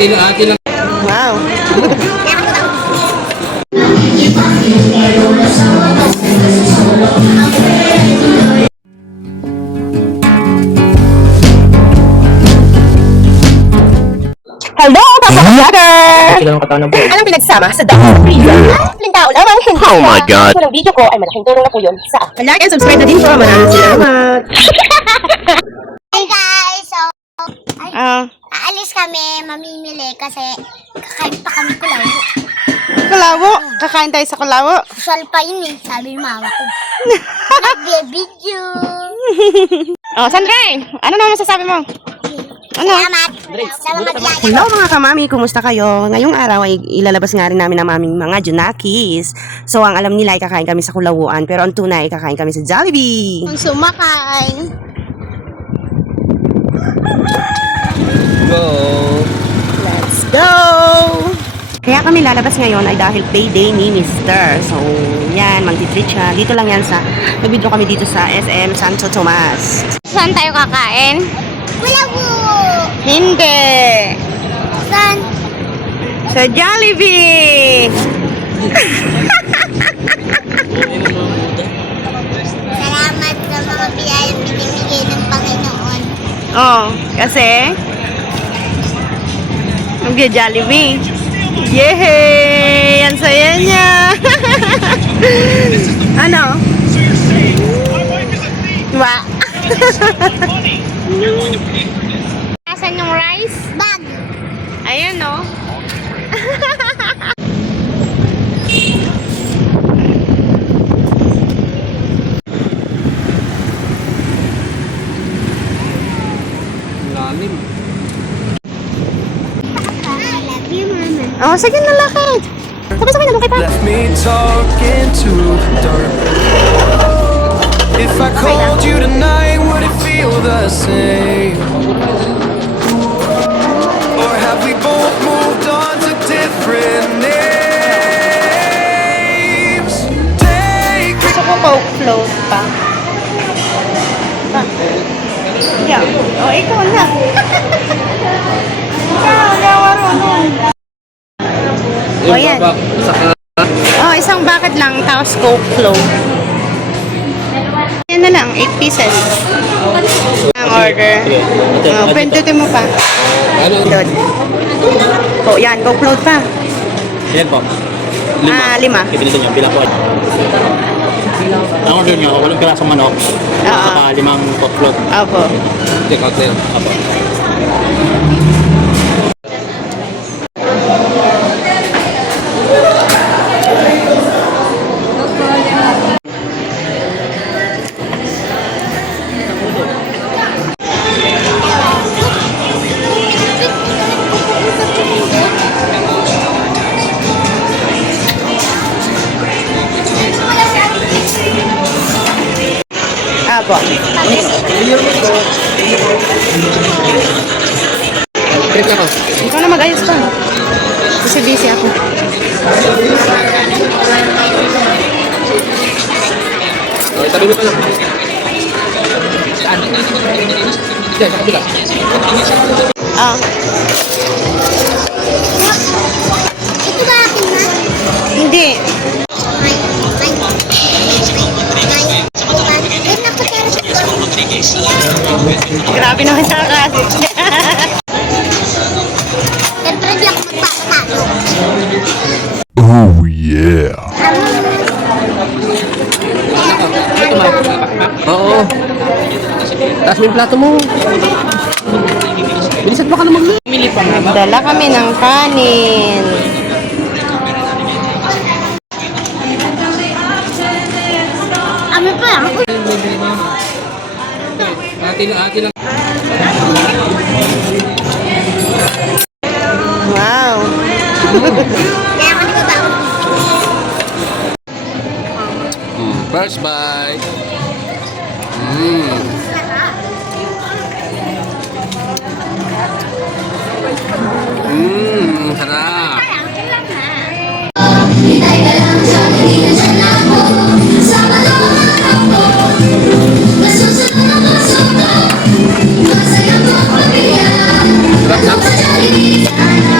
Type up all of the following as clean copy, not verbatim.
Ate lang. Wow. Hello, Papa Vlogger! Anong pinagsama sa dami sa pizza? Simpleng tao lamang hindi. Oh my God. Kung ang video ko ay malaking tulong na po yun sa akin. Like and subscribe na din po. Maraming salamat. Hey guys! So, Ah, aalis kami, mamimili kasi kakain pa kami kulawo. Kulawo. Kakain tayo sa Kulawo. Social pa yun eh, sabi ng mama ko. Nag-video! Oh, Sandray! Ano naman masasabi mo? Ano? Salamat! Salamat guys! Hello mga kamami, kumusta kayo? Ngayong araw ay ilalabas nga rin namin ang aming mga Junakis. So ang alam nila ay kakain kami sa Kulawuan, pero ang tunay ay kakain kami sa Jollibee. Kung sumakain, Go. Let's go! Kaya kami lalabas ngayon ay dahil payday ni Mr. So yan, magtitreat siya. Dito lang yan sa, nag-video kami dito sa SM Santo Tomas. saan tayo kakain? Kulawo! Hindi! Saan? Sa Jollibee! Salamat sa mga biyayang binibigay ng Panginoon. Oh, kasi mag-Jollibee. Yehey! Ang saya niya! Ano? Wa? Nasaan yung rice? Bag! Ayan, no? Lalim. I love you, Mama. Oh, sige na, lakad. Sabay-sabay na, kay pa. Left me talking to the dark. If I called you tonight, would it feel the same? Or have we both moved on to different names? Take Gusto ko Coke float pa. Pa. Yeah. Oh, ikaw na. Ikaw, marunong. Yung yan. babak. Saka. Oh, isang bucket lang, tapos Coke float. Yan na lang, 8 pieces. Ang order. Oh, pindutin mo pa. Ano? Doon. Oh, yan, Coke float pa. Yan po. Ah, 5. Ipinito nyo, bilang po. Ang order nyo, walang pirasong manok. Saka 5 coke float. Opo. Take out na yun. Apo. Apo. Trip na ako. Ikaw na mag-ayos pa. Kasi busy ako. Oh, itabi mo pa lang. Saan? Diyan, sa kabila. Ah. Ito ba akin na? Hindi. Grabe naman siya kasi. Siyempre di ako magpapatalo. Oh yeah. Oo. Taas mo yung plato mo. Bilisan mo ka na mag-mili pa nga ba? Dala kami ng kanin. Ano pa lang? Ate lang. Wow. Kaya ako dito ba? First bite. Sarap. Sarap na.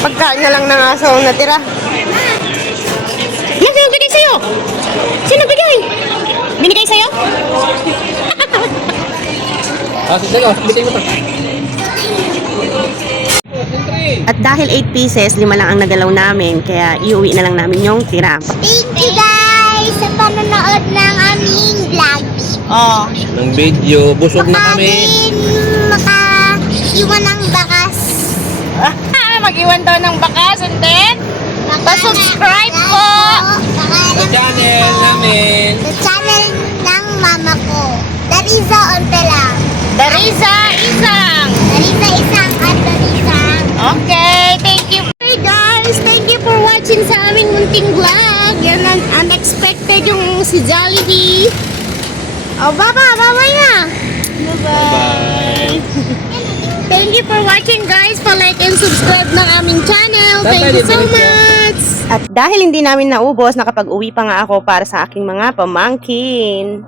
Pagkain na lang ng aso ang natira. Yan, sino bigay sa'yo? Sino bigay? Binigay sa'yo? Sige, bitin mo to. At dahil 8 pieces, 5 lang ang nagalaw namin, kaya iuwi na lang namin yung tira. Thank you guys sa panonood ng aming vlog. Oh. Ng video, busog na kami. Makaiwan ng bakas. Mag-iwan daw ng bakas and then pa-subscribe po Sa channel namin. Sa channel ng mama ko. Dariza Ontela. Darisa Isang. Dariza Isang at Darisang. Okay, thank you. Hey guys, thank you for watching sa aming munting vlog. Yan ang unexpected yung si Jollibee. Oh, bye-bye na. Bye. Thank you for watching guys. Pa-like and subscribe ng aming channel. Bye-bye, Thank you so Darisha. much. At dahil hindi namin naubos, nakapag-uwi pa nga ako para sa aking mga pamangkin.